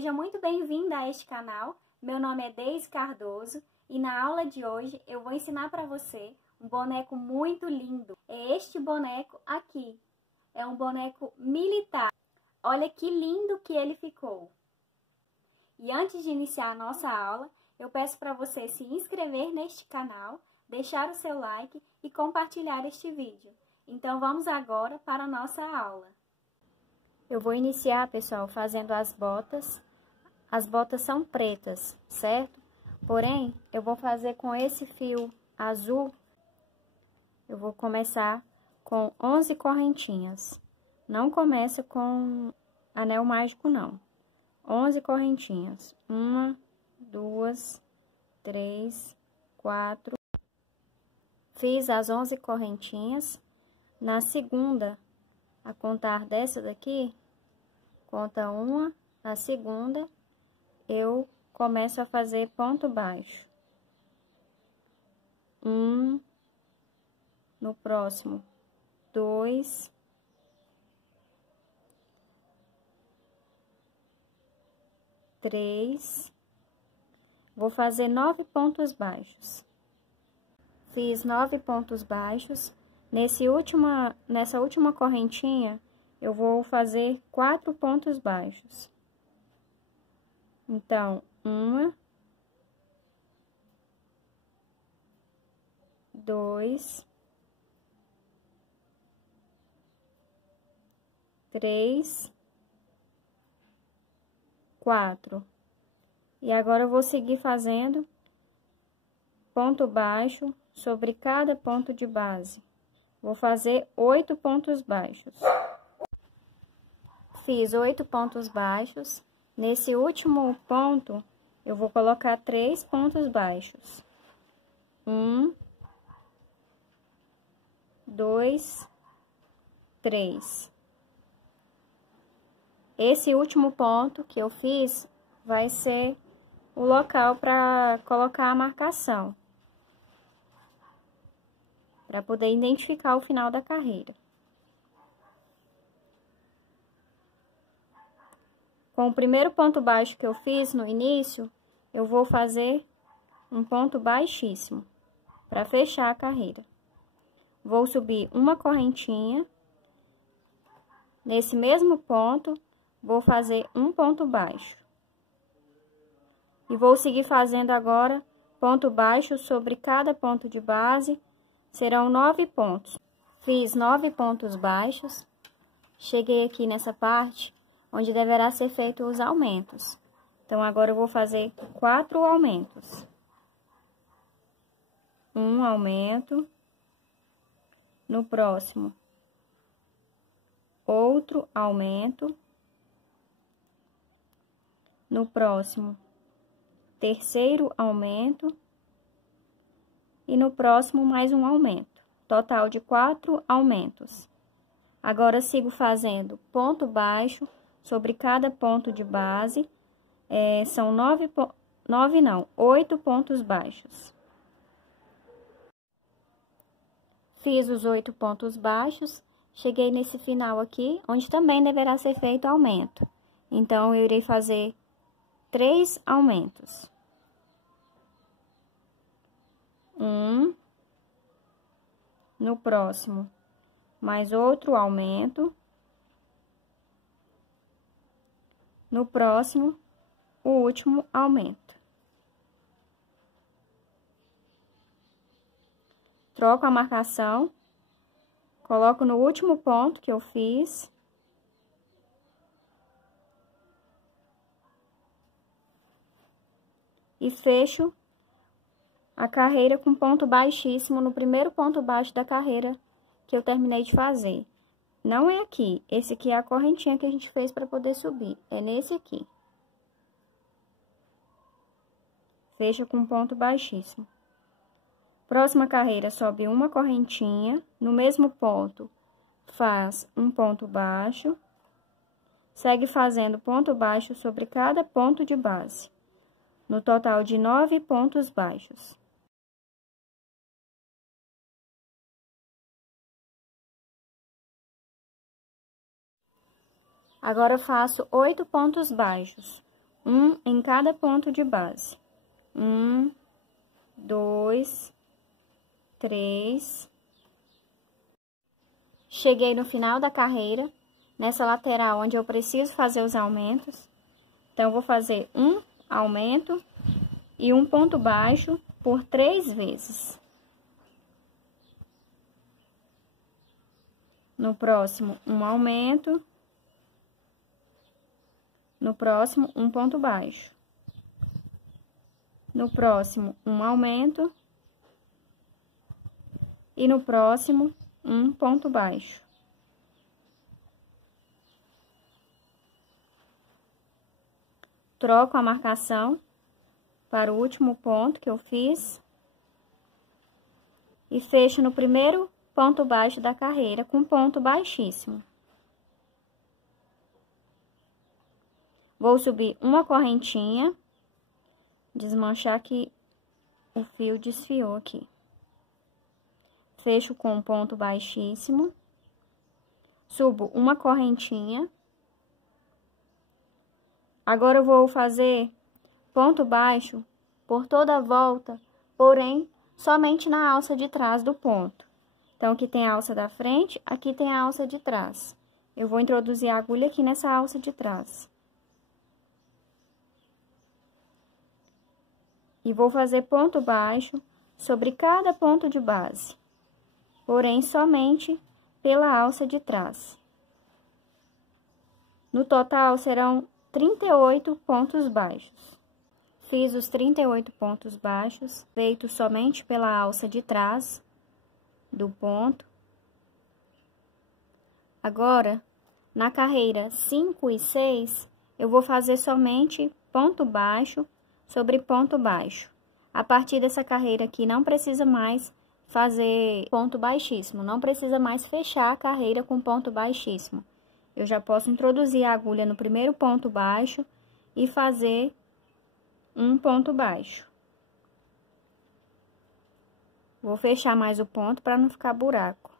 Seja muito bem-vinda a este canal. Meu nome é Deise Cardoso e na aula de hoje eu vou ensinar para você um boneco muito lindo. É este boneco aqui. É um boneco militar. Olha que lindo que ele ficou. E antes de iniciar a nossa aula, eu peço para você se inscrever neste canal, deixar o seu like e compartilhar este vídeo. Então vamos agora para a nossa aula. Eu vou iniciar, pessoal, fazendo as botas. As botas são pretas, certo? Porém, eu vou fazer com esse fio azul. Eu vou começar com 11 correntinhas. Não começa com anel mágico, não. 11 correntinhas. 1, 2, 3, 4. Fiz as 11 correntinhas. Na segunda, a contar dessa daqui, conta uma, na segunda, eu começo a fazer ponto baixo. 1, no próximo, 2, 3, vou fazer 9 pontos baixos. Fiz 9 pontos baixos. Nessa última correntinha, eu vou fazer 4 pontos baixos. Então, 1, 2, 3, 4. E agora eu vou seguir fazendo ponto baixo sobre cada ponto de base. Vou fazer 8 pontos baixos. Fiz 8 pontos baixos. Nesse último ponto, eu vou colocar 3 pontos baixos. 1, 2, 3. Esse último ponto que eu fiz vai ser o local para colocar a marcação, para poder identificar o final da carreira. Com o primeiro ponto baixo que eu fiz no início, eu vou fazer um ponto baixíssimo para fechar a carreira. Vou subir uma correntinha. Nesse mesmo ponto, vou fazer um ponto baixo. E vou seguir fazendo agora ponto baixo sobre cada ponto de base. Serão 9 pontos. Fiz 9 pontos baixos. Cheguei aqui nessa parte onde deverá ser feito os aumentos. Então, agora eu vou fazer 4 aumentos. Um aumento. No próximo, outro aumento. No próximo, terceiro aumento. E no próximo, mais um aumento. Total de 4 aumentos. Agora, sigo fazendo ponto baixo sobre cada ponto de base. São 8 pontos baixos. Fiz os 8 pontos baixos. Cheguei nesse final aqui, onde também deverá ser feito aumento. Então, eu irei fazer 3 aumentos. 1. No próximo, mais outro aumento. No próximo, o último aumento. Troco a marcação, coloco no último ponto que eu fiz. E fecho a carreira com ponto baixíssimo no primeiro ponto baixo da carreira que eu terminei de fazer. Não é aqui, esse aqui é a correntinha que a gente fez para poder subir, é nesse aqui. Fecha com ponto baixíssimo. Próxima carreira, sobe uma correntinha, no mesmo ponto, faz um ponto baixo, segue fazendo ponto baixo sobre cada ponto de base, no total de 9 pontos baixos. Agora, faço 8 pontos baixos. um em cada ponto de base. 1, 2, 3. Cheguei no final da carreira, nessa lateral onde eu preciso fazer os aumentos. Então, eu vou fazer um aumento e um ponto baixo por 3 vezes. No próximo, um aumento. No próximo, um ponto baixo. No próximo, um aumento. E no próximo, um ponto baixo. Troco a marcação para o último ponto que eu fiz. E fecho no primeiro ponto baixo da carreira com ponto baixíssimo. Vou subir uma correntinha, desmanchar que o fio desfiou aqui. Fecho com um ponto baixíssimo, subo uma correntinha. Agora eu vou fazer ponto baixo por toda a volta, porém somente na alça de trás do ponto. Então, aqui tem a alça da frente, aqui tem a alça de trás. Eu vou introduzir a agulha aqui nessa alça de trás. E vou fazer ponto baixo sobre cada ponto de base, porém somente pela alça de trás. No total, serão 38 pontos baixos. Fiz os 38 pontos baixos, feitos somente pela alça de trás do ponto. Agora, na carreira 5 e 6, eu vou fazer somente ponto baixo sobre ponto baixo. A partir dessa carreira aqui, não precisa mais fazer ponto baixíssimo, não precisa mais fechar a carreira com ponto baixíssimo. Eu já posso introduzir a agulha no primeiro ponto baixo e fazer um ponto baixo. Vou fechar mais o ponto para não ficar buraco.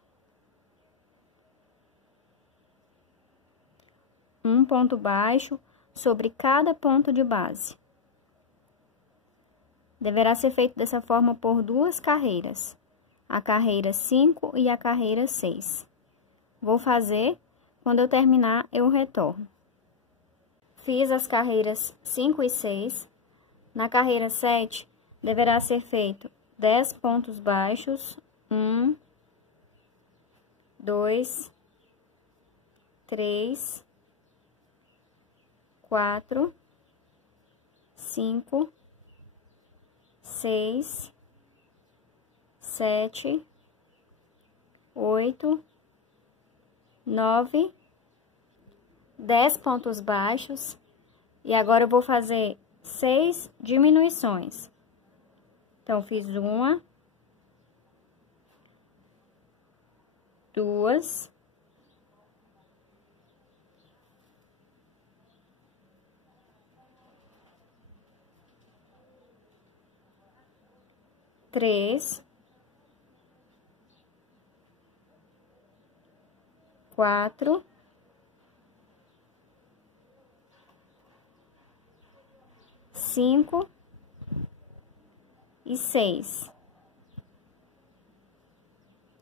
Um ponto baixo sobre cada ponto de base. Deverá ser feito dessa forma por 2 carreiras, a carreira 5 e a carreira 6. Vou fazer, quando eu terminar, eu retorno. Fiz as carreiras 5 e 6. Na carreira 7, deverá ser feito 10 pontos baixos. 1, 2, 3, 4, 5, 6, 7, 8, 9, 10 pontos baixos. E agora eu vou fazer 6 diminuições. Então, fiz 1, 2, 3, 4, 5 e 6.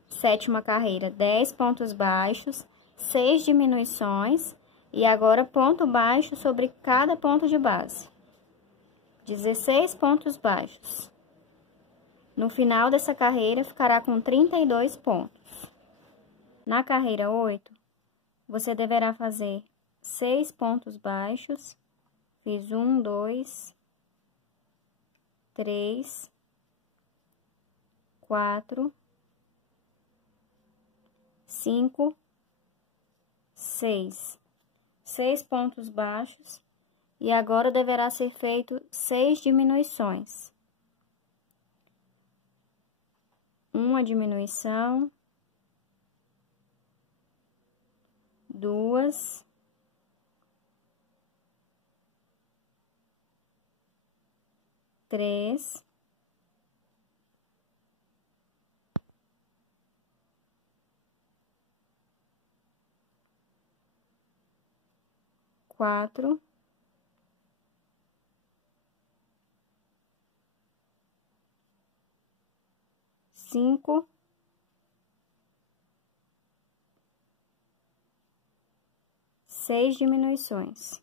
Sétima carreira, 10 pontos baixos, 6 diminuições e agora ponto baixo sobre cada ponto de base. 16 pontos baixos. No final dessa carreira, ficará com 32 pontos. Na carreira 8, você deverá fazer 6 pontos baixos. Fiz 1, 2, 3, 4, 5, 6. 6 pontos baixos. E agora deverá ser feito 6 diminuições. Uma diminuição, 2, 3, 4, 5, 6 diminuições.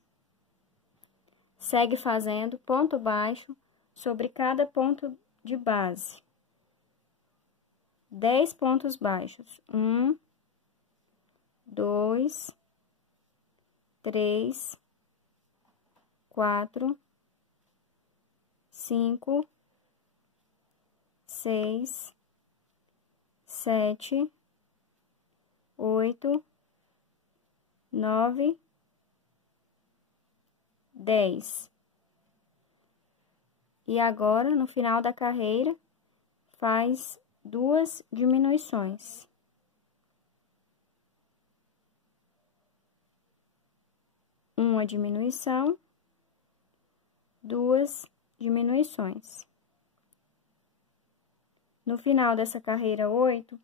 Segue fazendo ponto baixo sobre cada ponto de base. 10 pontos baixos. 1, 2, 3, 4, 5, 6, 7, 8, 9, 10. E agora, no final da carreira, faz 2 diminuições. Uma diminuição, 2 diminuições. No final dessa carreira 8,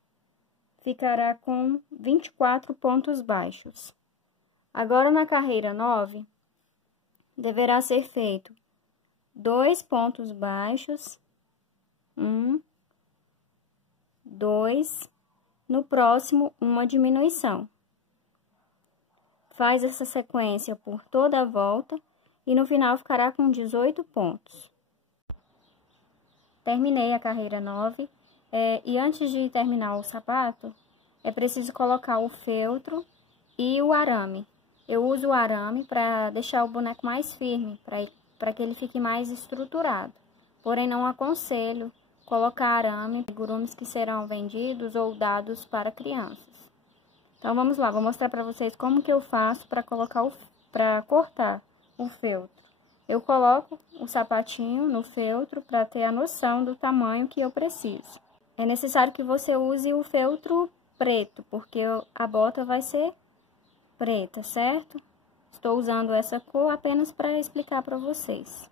ficará com 24 pontos baixos. Agora, na carreira 9, deverá ser feito 2 pontos baixos, 1, 2, no próximo, uma diminuição. Faz essa sequência por toda a volta e no final ficará com 18 pontos. Terminei a carreira 9 e antes de terminar o sapato, é preciso colocar o feltro e o arame. Eu uso o arame para deixar o boneco mais firme, para que ele fique mais estruturado. Porém, não aconselho colocar arame em amigurumis que serão vendidos ou dados para crianças. Então, vamos lá, vou mostrar para vocês como que eu faço para cortar o feltro. Eu coloco o sapatinho no feltro para ter a noção do tamanho que eu preciso. É necessário que você use o feltro preto, porque a bota vai ser preta, certo? Estou usando essa cor apenas para explicar para vocês.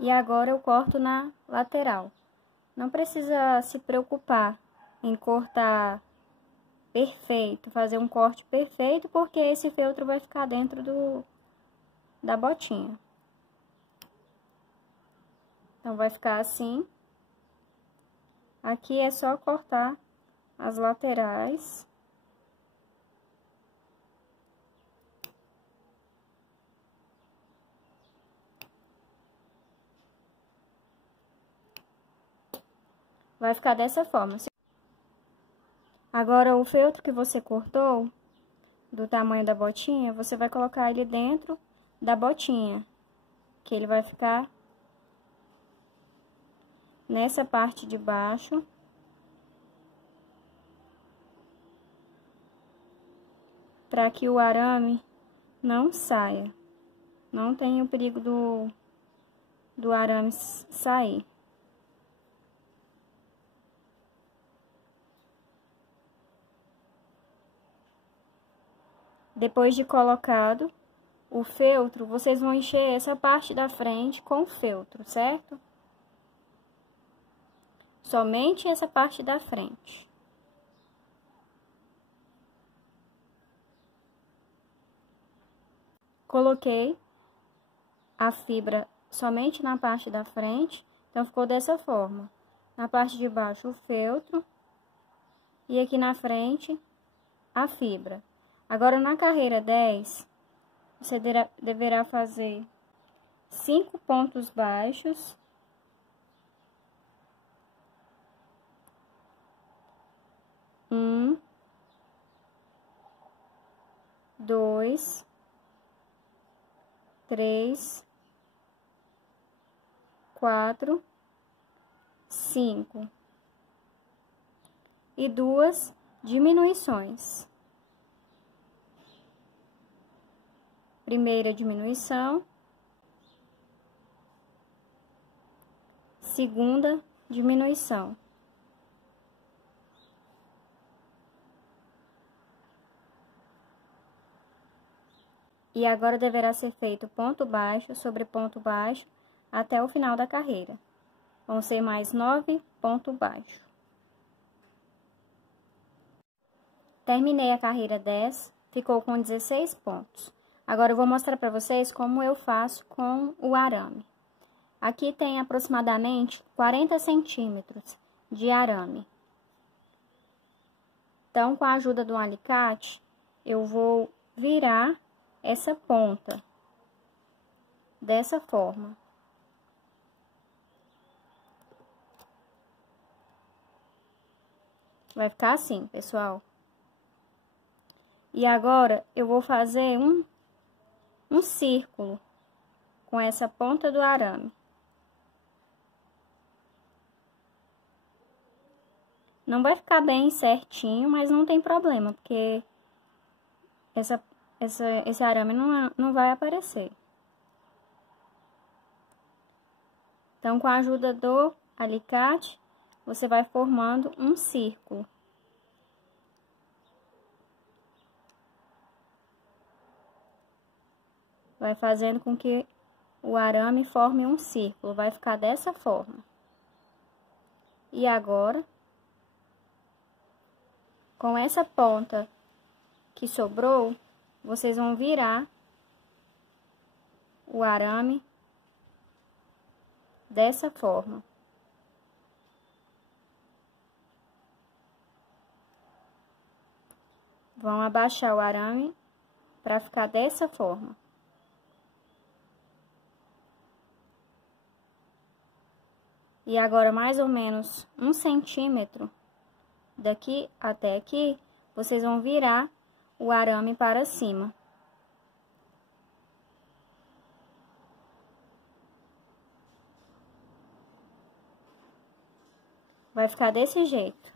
E agora eu corto na lateral. Não precisa se preocupar em cortar perfeito, fazer um corte perfeito, porque esse feltro vai ficar dentro da botinha. Então, vai ficar assim. Aqui é só cortar as laterais. Vai ficar dessa forma. Agora, o feltro que você cortou, do tamanho da botinha, você vai colocar ele dentro da botinha, que ele vai ficar nessa parte de baixo. Para que o arame não saia. Não tem o perigo do arame sair. Depois de colocado o feltro, vocês vão encher essa parte da frente com o feltro, certo? Somente essa parte da frente. Coloquei a fibra somente na parte da frente, então ficou dessa forma. Na parte de baixo o feltro e aqui na frente a fibra. Agora, na carreira 10, você deverá fazer 5 pontos baixos. Um, 2, 3, 4, 5. E 2 diminuições. Primeira diminuição, segunda diminuição. E agora deverá ser feito ponto baixo sobre ponto baixo até o final da carreira. Vão ser mais 9 pontos baixos. Terminei a carreira 10, ficou com 16 pontos. Agora eu vou mostrar para vocês como eu faço com o arame. Aqui tem aproximadamente 40 centímetros de arame. Então, com a ajuda do alicate, eu vou virar essa ponta dessa forma. Vai ficar assim, pessoal. E agora, eu vou fazer um círculo com essa ponta do arame. Não vai ficar bem certinho, mas não tem problema, porque esse arame não vai aparecer. Então, com a ajuda do alicate, você vai formando um círculo. Vai fazendo com que o arame forme um círculo, vai ficar dessa forma. E agora, com essa ponta que sobrou, vocês vão virar o arame dessa forma. Vão abaixar o arame para ficar dessa forma. E agora, mais ou menos 1 centímetro daqui até aqui, vocês vão virar o arame para cima. Vai ficar desse jeito.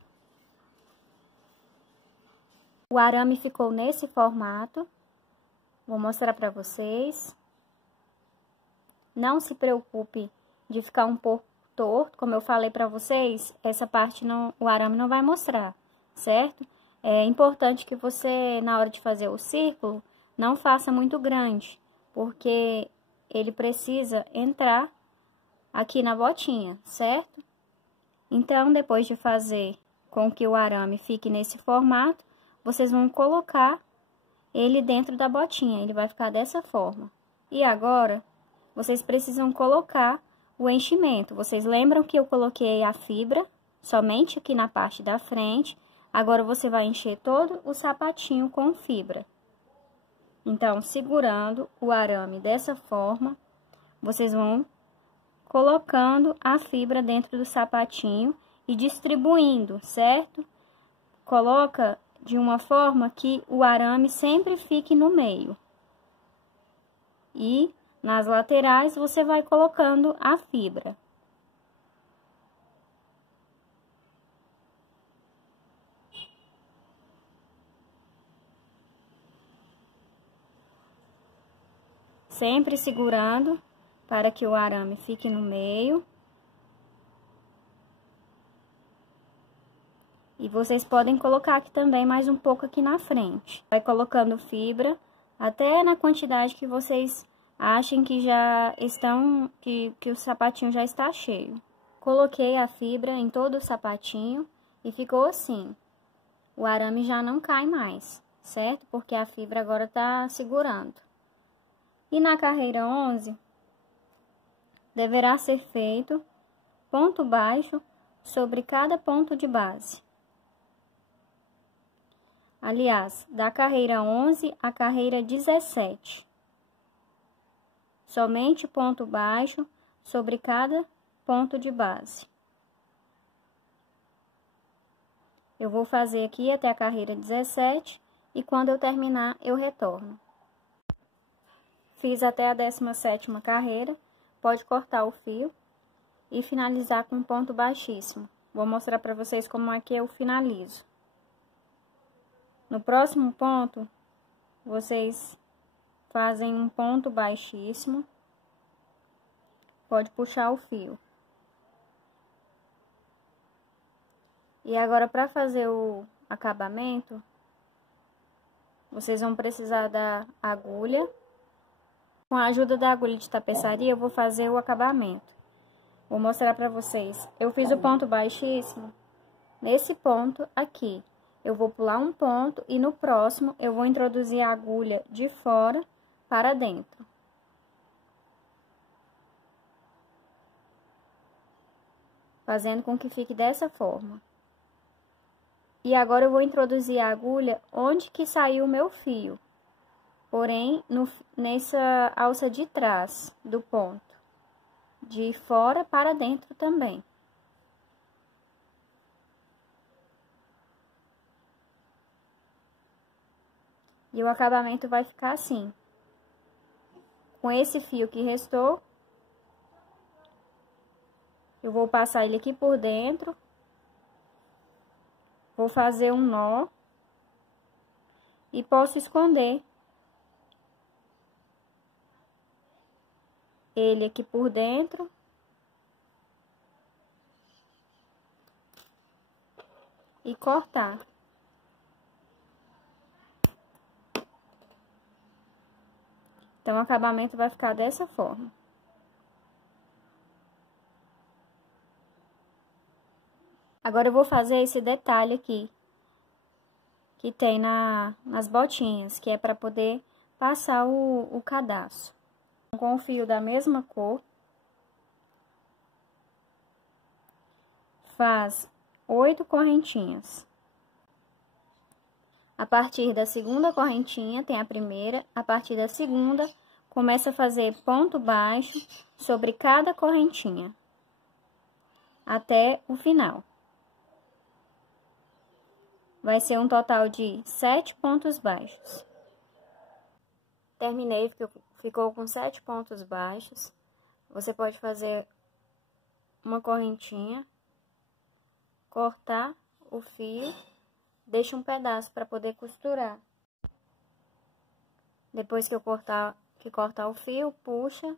O arame ficou nesse formato. Vou mostrar para vocês. Não se preocupe de ficar um pouco torto, como eu falei para vocês, essa parte o arame não vai mostrar, certo? É importante que você, na hora de fazer o círculo, não faça muito grande, porque ele precisa entrar aqui na botinha, certo? Então, depois de fazer com que o arame fique nesse formato, vocês vão colocar ele dentro da botinha, ele vai ficar dessa forma. E agora, vocês precisam colocar o enchimento. Vocês lembram que eu coloquei a fibra somente aqui na parte da frente? Agora, você vai encher todo o sapatinho com fibra. Então, segurando o arame dessa forma, vocês vão colocando a fibra dentro do sapatinho e distribuindo, certo? Coloca de uma forma que o arame sempre fique no meio. E nas laterais, você vai colocando a fibra. Sempre segurando para que o arame fique no meio. E vocês podem colocar aqui também mais um pouco aqui na frente. Vai colocando fibra até na quantidade que vocês achem que já estão, que o sapatinho já está cheio. Coloquei a fibra em todo o sapatinho e ficou assim. O arame já não cai mais, certo? Porque a fibra agora está segurando. E na carreira 11, deverá ser feito ponto baixo sobre cada ponto de base. Aliás, da carreira 11 à carreira 17. Somente ponto baixo sobre cada ponto de base. Eu vou fazer aqui até a carreira 17 e quando eu terminar, eu retorno. Fiz até a 17ª carreira, pode cortar o fio e finalizar com um ponto baixíssimo. Vou mostrar para vocês como é que eu finalizo. No próximo ponto, vocês fazem um ponto baixíssimo, pode puxar o fio. E agora, para fazer o acabamento, vocês vão precisar da agulha. Com a ajuda da agulha de tapeçaria, eu vou fazer o acabamento. Vou mostrar para vocês. Eu fiz o ponto baixíssimo nesse ponto aqui. Eu vou pular um ponto e no próximo eu vou introduzir a agulha de fora para dentro. fazendo com que fique dessa forma. E agora eu vou introduzir a agulha onde que saiu o meu fio, porém nessa alça de trás do ponto, de fora para dentro também. E o acabamento vai ficar assim. Com esse fio que restou, eu vou passar ele aqui por dentro. Vou fazer um nó. E posso esconder ele aqui por dentro. E cortar. Então, o acabamento vai ficar dessa forma. Agora, eu vou fazer esse detalhe aqui, que tem nas botinhas, que é para poder passar o cadarço. Com o fio da mesma cor, faz 8 correntinhas. A partir da segunda correntinha, tem a primeira, a partir da segunda, começa a fazer ponto baixo sobre cada correntinha, até o final. Vai ser um total de 7 pontos baixos. Terminei, ficou com 7 pontos baixos. Você pode fazer uma correntinha, cortar o fio, deixa um pedaço para poder costurar. Depois que cortar o fio, puxa,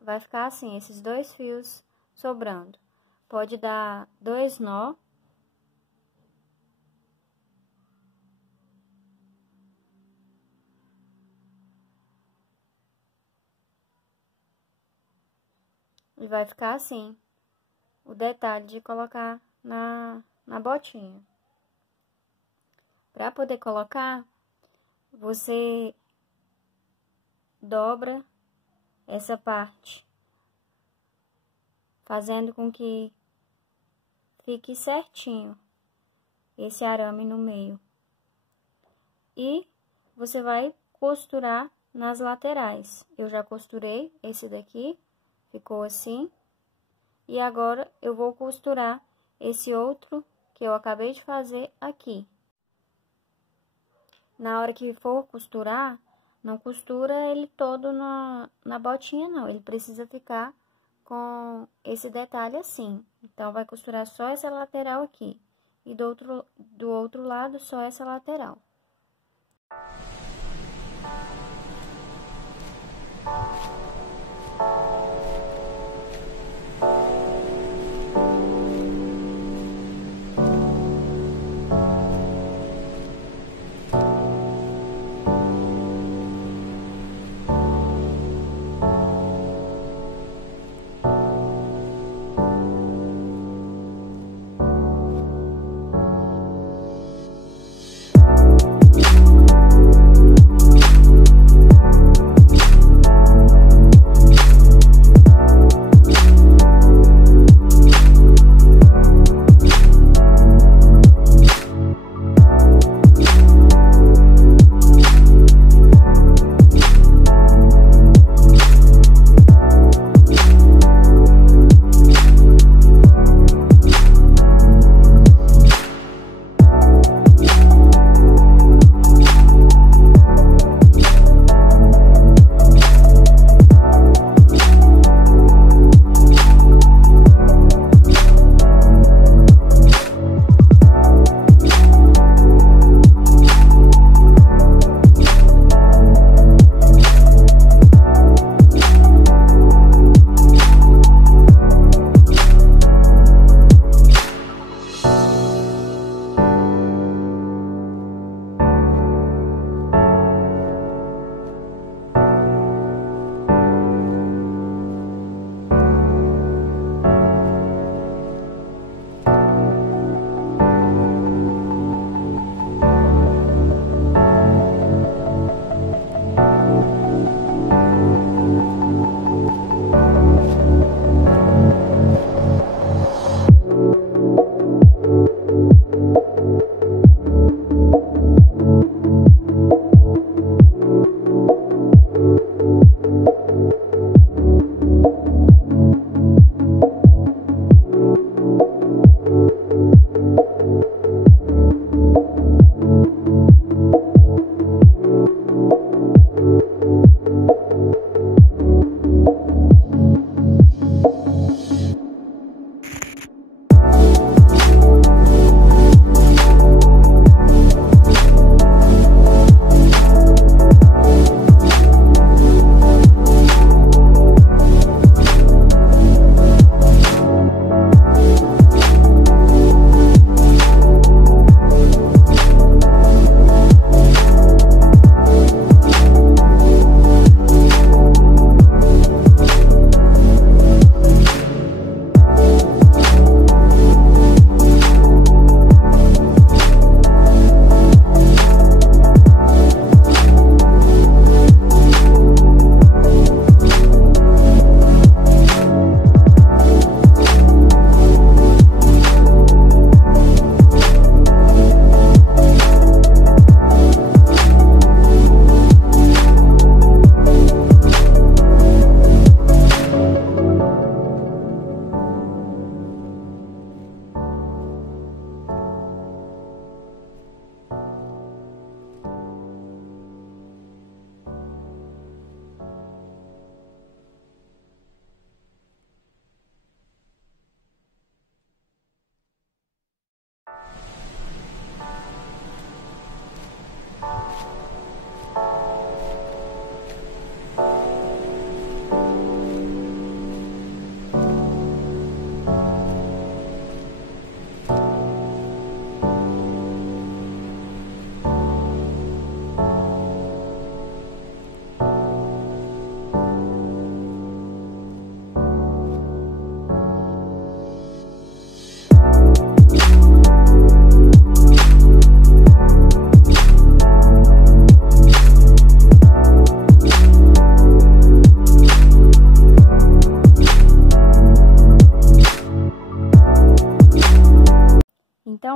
vai ficar assim, esses 2 fios sobrando. Pode dar 2 nó. E vai ficar assim, o detalhe de colocar na botinha. Para poder colocar, você dobra essa parte, fazendo com que fique certinho esse arame no meio. E você vai costurar nas laterais. Eu já costurei esse daqui, ficou assim. E agora eu vou costurar esse outro que eu acabei de fazer aqui. Na hora que for costurar, não costura ele todo na botinha, não. Ele precisa ficar com esse detalhe assim. Então, vai costurar só essa lateral aqui. E do outro lado, só essa lateral.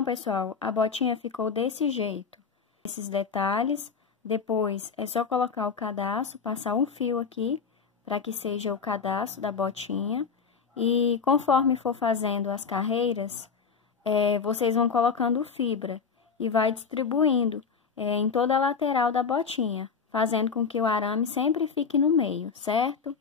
pessoal, a botinha ficou desse jeito. Esses detalhes, depois é só colocar o cadastro, passar um fio aqui, para que seja o cadastro da botinha. E conforme for fazendo as carreiras, vocês vão colocando fibra e vai distribuindo em toda a lateral da botinha, fazendo com que o arame sempre fique no meio, certo?